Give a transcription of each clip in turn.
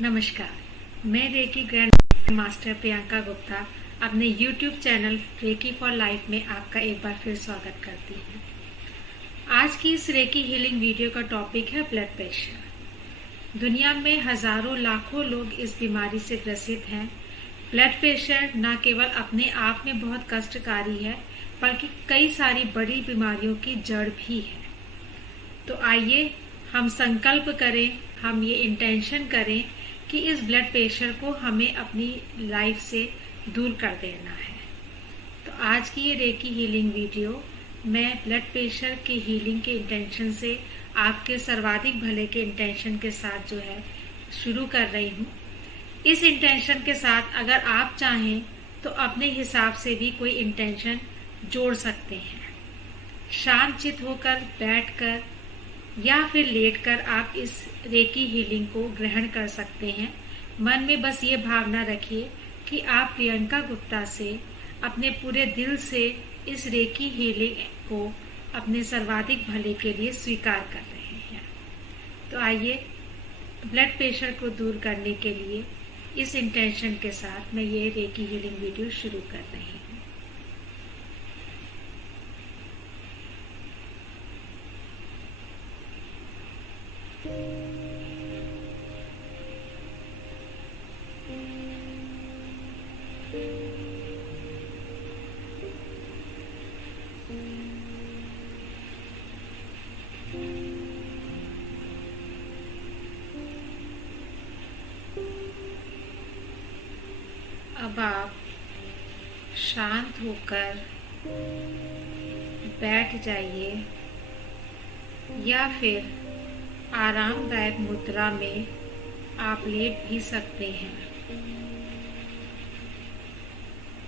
नमस्कार, मैं reiki grand master Priyanka Gupta अपने YouTube channel reiki for life में आपका एक बार फिर स्वागत करती हूँ। आज की इस रेकी हीलिंग वीडियो का टॉपिक है ब्लड प्रेशर। दुनिया में हजारों लाखों लोग इस बीमारी से ग्रसित हैं। ब्लड प्रेशर न केवल अपने आप में बहुत कष्टकारी है, बल्कि कई सारी बड़ी बीमारियों की जड़ भी है। तो आइए हम संकल्प करें, हम ये इंटेंशन करें कि इस ब्लड प्रेशर को हमें अपनी लाइफ से दूर कर देना है। तो आज की ये रेकी हीलिंग वीडियो मैं ब्लड प्रेशर के हीलिंग के इंटेंशन से आपके सर्वाधिक भले के इंटेंशन के साथ जो है शुरू कर रही हूँ। इस इंटेंशन के साथ अगर आप चाहें तो अपने हिसाब से भी कोई इंटेंशन जोड़ सकते हैं। शांत चित होकर बैठकर या फिर लेटकर आप इस रेकी हीलिंग को ग्रहण कर सकते हैं। मन में बस ये भावना रखिए कि आप प्रियंका गुप्ता से अपने पूरे दिल से इस रेकी हीलिंग को अपने सर्वाधिक भले के लिए स्वीकार कर रहे हैं। तो आइए ब्लड प्रेशर को दूर करने के लिए इस इंटेंशन के साथ मैं ये रेकी हीलिंग वीडियो शुरू कर रही हूँ। अब आप शांत होकर बैठ जाइए या फिर आरामदायक मुद्रा में आप लेट भी सकते हैं।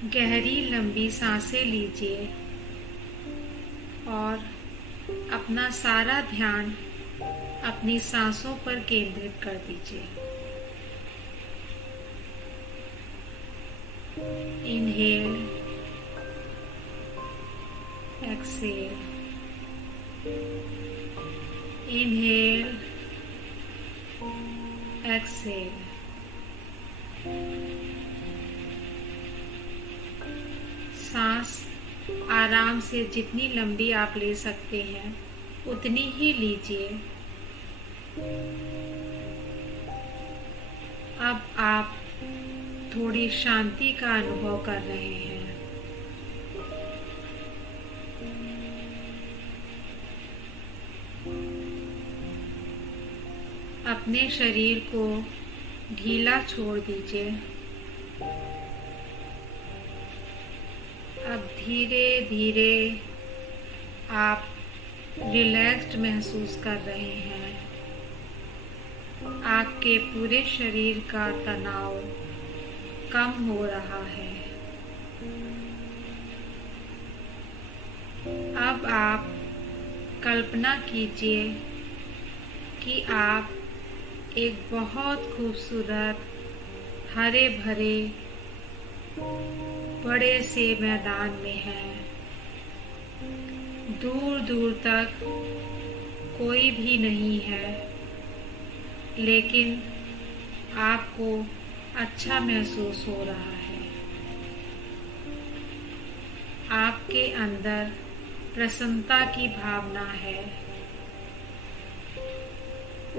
गहरी लंबी सांसें लीजिए और अपना सारा ध्यान अपनी सांसों पर केंद्रित कर दीजिए। Inhale, exhale, inhale, exhale. सांस आराम से जितनी लंबी आप ले सकते हैं उतनी ही लीजिए। अब आप थोड़ी शांति का अनुभव कर रहे हैं। अपने शरीर को ढीला छोड़ दीजिए। अब धीरे धीरे आप रिलैक्स्ड महसूस कर रहे हैं। आपके पूरे शरीर का तनाव कम हो रहा है। अब आप कल्पना कीजिए कि आप एक बहुत खूबसूरत हरे भरे बड़े से मैदान में हैं। दूर दूर तक कोई भी नहीं है, लेकिन आपको अच्छा महसूस हो रहा है। आपके अंदर प्रसन्नता की भावना है।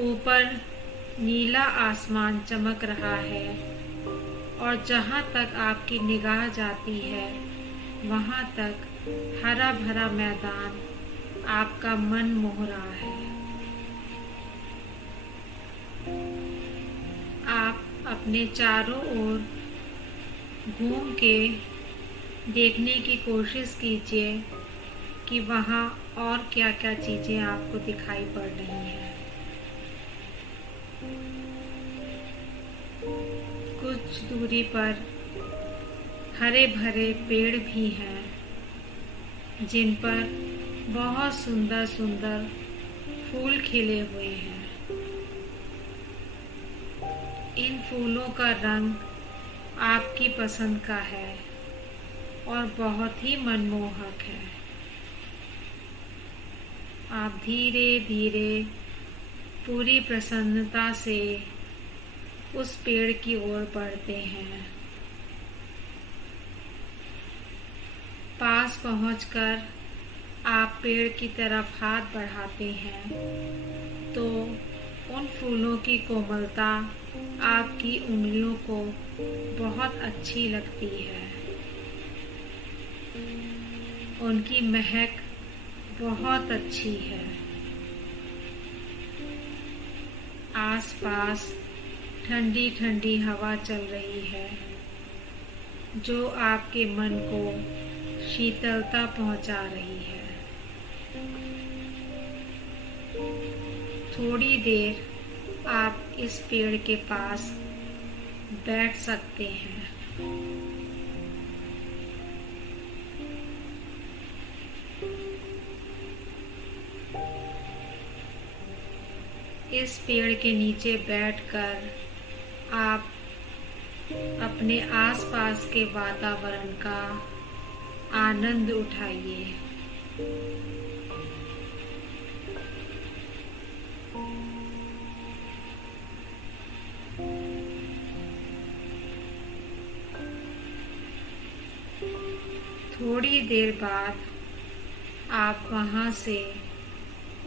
ऊपर नीला आसमान चमक रहा है और जहाँ तक आपकी निगाह जाती है वहाँ तक हरा भरा मैदान आपका मन मोह रहा है। आप अपने चारों ओर घूम के देखने की कोशिश कीजिए कि वहाँ और क्या क्या चीज़ें आपको दिखाई पड़ रही हैं। कुछ दूरी पर हरे भरे पेड़ भी हैं, जिन पर बहुत सुंदर सुंदर फूल खिले हुए हैं। इन फूलों का रंग आपकी पसंद का है और बहुत ही मनमोहक है। आप धीरे धीरे पूरी प्रसन्नता से उस पेड़ की ओर बढ़ते हैं। पास पहुंचकर आप पेड़ की तरफ हाथ बढ़ाते हैं तो उन फूलों की कोमलता आपकी उंगलियों को बहुत अच्छी लगती है। उनकी महक बहुत अच्छी है। आसपास ठंडी ठंडी हवा चल रही है जो आपके मन को शीतलता पहुंचा रही है। थोड़ी देर आप इस पेड़ के पास बैठ सकते हैं। इस पेड़ के नीचे बैठकर आप अपने आसपास के वातावरण का आनंद उठाइए। थोड़ी देर बाद आप वहां से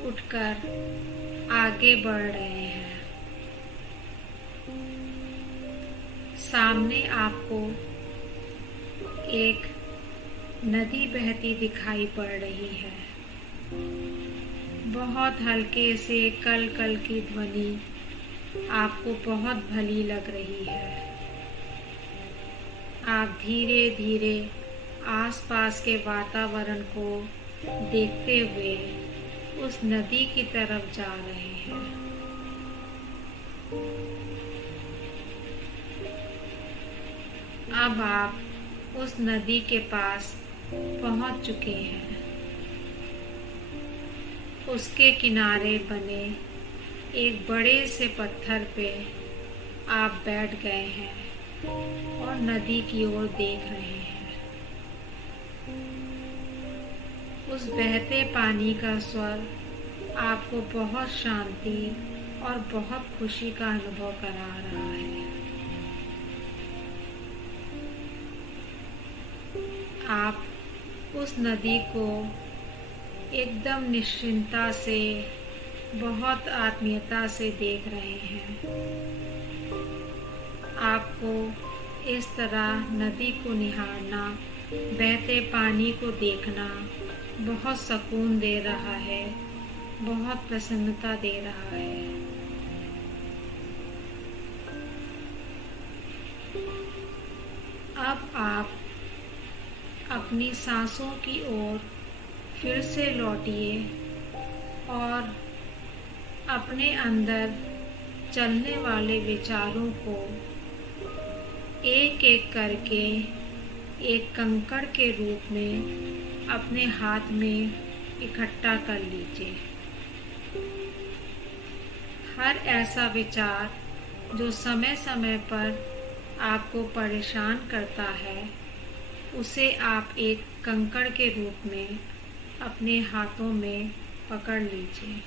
उठकर आगे बढ़ रहे हैं। सामने आपको एक नदी बहती दिखाई पड़ रही है। बहुत हल्के से कल कल की ध्वनि आपको बहुत भली लग रही है। आप धीरे धीरे आसपास के वातावरण को देखते हुए उस नदी की तरफ जा रहे हैं। अब आप उस नदी के पास पहुंच चुके हैं। उसके किनारे बने एक बड़े से पत्थर पे आप बैठ गए हैं और नदी की ओर देख रहे हैं। उस बहते पानी का स्वर आपको बहुत शांति और बहुत खुशी का अनुभव करा रहा है। आप उस नदी को एकदम निश्चिंतता से, बहुत आत्मीयता से देख रहे हैं। आपको इस तरह नदी को निहारना, बहते पानी को देखना बहुत सुकून दे रहा है, बहुत प्रसन्नता दे रहा है। अब आप अपनी सांसों की ओर फिर से लौटिए और अपने अंदर चलने वाले विचारों को एक एक करके एक कंकड़ के रूप में अपने हाथ में इकट्ठा कर लीजिए। हर ऐसा विचार जो समय समय पर आपको परेशान करता है, उसे आप एक कंकड़ के रूप में अपने हाथों में पकड़ लीजिए।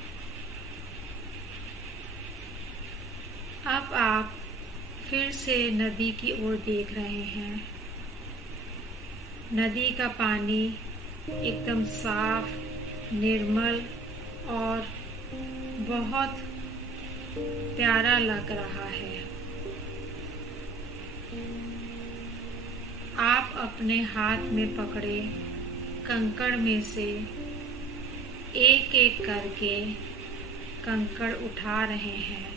अब आप फिर से नदी की ओर देख रहे हैं। नदी का पानी एकदम साफ, निर्मल और बहुत प्यारा लग रहा है। आप अपने हाथ में पकड़े कंकड़ में से एक एक करके कंकड़ उठा रहे हैं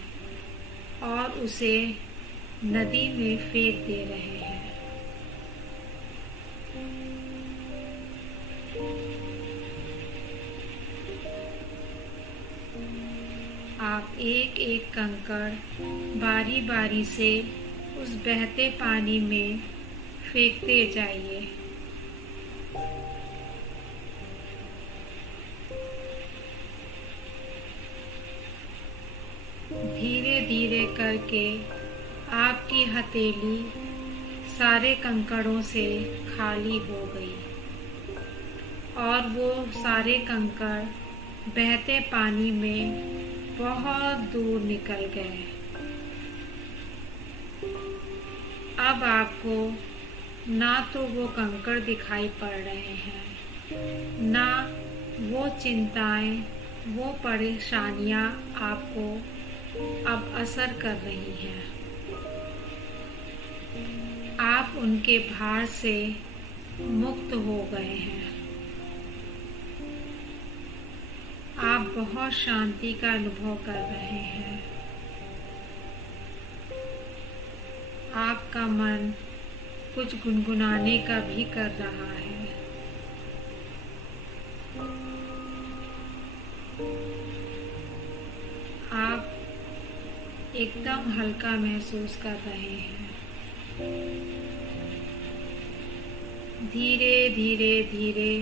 और उसे नदी में फेंक दे रहे हैं। आप एक एक कंकड़ बारी बारी से उस बहते पानी में फेंकते जाइए। धीरे धीरे करके आपकी हथेली सारे कंकड़ों से खाली हो गई और वो सारे कंकड़ बहते पानी में बहुत दूर निकल गए। अब आपको ना तो वो कंकड़ दिखाई पड़ रहे हैं, ना वो चिंताएं, वो परेशानियां आपको अब असर कर रही हैं। आप उनके भार से मुक्त हो गए हैं। आप बहुत शांति का अनुभव कर रहे हैं। आपका मन कुछ गुनगुनाने का भी कर रहा है। आप एकदम हल्का महसूस कर रहे हैं। धीरे धीरे धीरे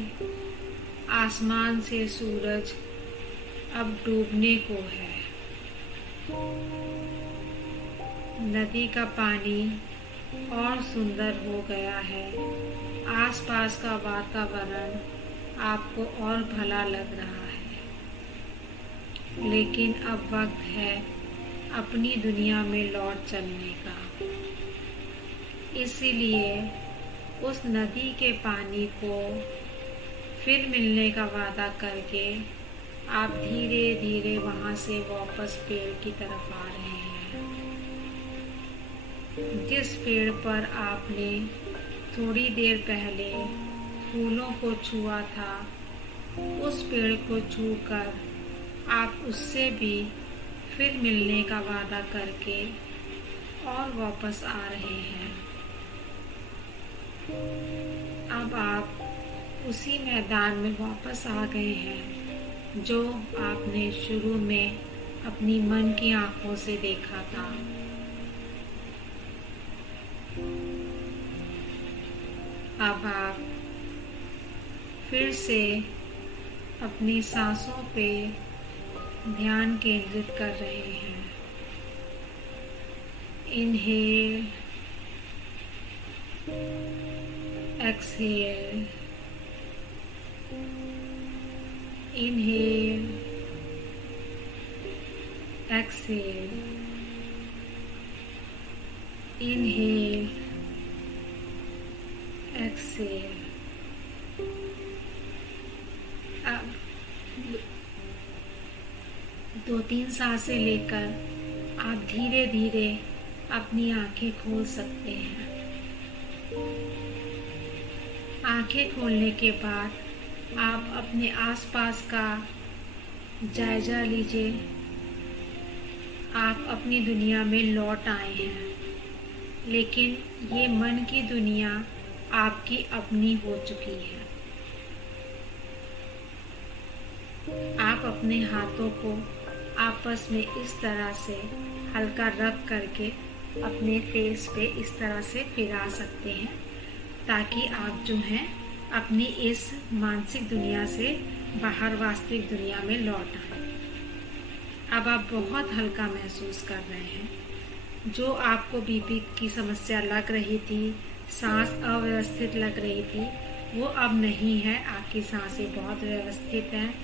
आसमान से सूरज अब डूबने को है। नदी का पानी और सुंदर हो गया है। आसपास का वातावरण आपको और भला लग रहा है। लेकिन अब वक्त है अपनी दुनिया में लौट चलने का। इसीलिए उस नदी के पानी को फिर मिलने का वादा करके आप धीरे धीरे वहां से वापस पेड़ की तरफ आ रहे हैं। जिस पेड़ पर आपने थोड़ी देर पहले फूलों को छुआ था, उस पेड़ को छूकर आप उससे भी फिर मिलने का वादा करके और वापस आ रहे हैं। अब आप उसी मैदान में वापस आ गए हैं जो आपने शुरू में अपनी मन की आंखों से देखा था। अब आप फिर से अपनी सांसों पे ध्यान केंद्रित कर रहे हैं। Inhale, exhale, inhale, exhale, inhale, exhale. अब 2-3 सांसें लेकर आप धीरे धीरे अपनी आंखें खोल सकते हैं। आंखें खोलने के बाद आप अपने आसपास का जायजा लीजिए। आप अपनी दुनिया में लौट आए हैं, लेकिन ये मन की दुनिया आपकी अपनी हो चुकी है। आप अपने हाथों को आपस में इस तरह से हल्का रब करके अपने फेस पे इस तरह से फिरा सकते हैं, ताकि आप जो हैं अपनी इस मानसिक दुनिया से बाहर वास्तविक दुनिया में लौट आए। अब आप बहुत हल्का महसूस कर रहे हैं। जो आपको बीपी की समस्या लग रही थी, सांस अव्यवस्थित लग रही थी, वो अब नहीं है। आपकी सांसें बहुत व्यवस्थित हैं,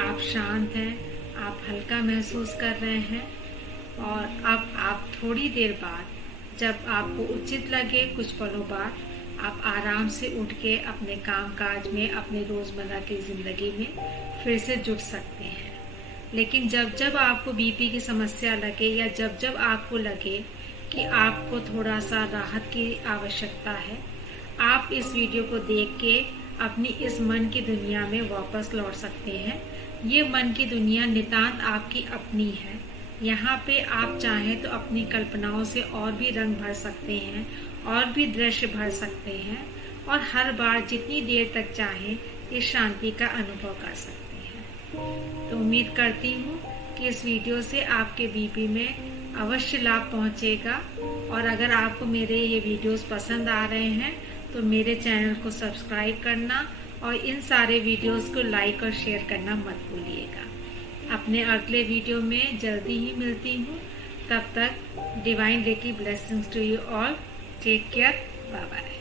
आप शांत हैं, आप हल्का महसूस कर रहे हैं। और अब आप थोड़ी देर बाद, जब आपको उचित लगे, कुछ पलों बाद आप आराम से उठ के अपने कामकाज में, अपने रोज़मर्रा की ज़िंदगी में फिर से जुट सकते हैं। लेकिन जब जब आपको बीपी की समस्या लगे या जब जब आपको लगे कि आपको थोड़ा सा राहत की आवश्यकता है, आप इस वीडियो को देख के अपनी इस मन की दुनिया में वापस लौट सकते हैं। ये मन की दुनिया नितांत आपकी अपनी है। यहाँ पे आप चाहें तो अपनी कल्पनाओं से और भी रंग भर सकते हैं, और भी दृश्य भर सकते हैं, और हर बार जितनी देर तक चाहें इस शांति का अनुभव कर सकते हैं। तो उम्मीद करती हूँ कि इस वीडियो से आपके बीपी में अवश्य लाभ पहुँचेगा। और अगर आपको मेरे ये वीडियोस पसंद आ रहे हैं तो मेरे चैनल को सब्सक्राइब करना और इन सारे वीडियोस को लाइक और शेयर करना मत भूलिएगा। अपने अगले वीडियो में जल्दी ही मिलती हूँ। तब तक divine reiki blessings to you all. Take care. Bye bye.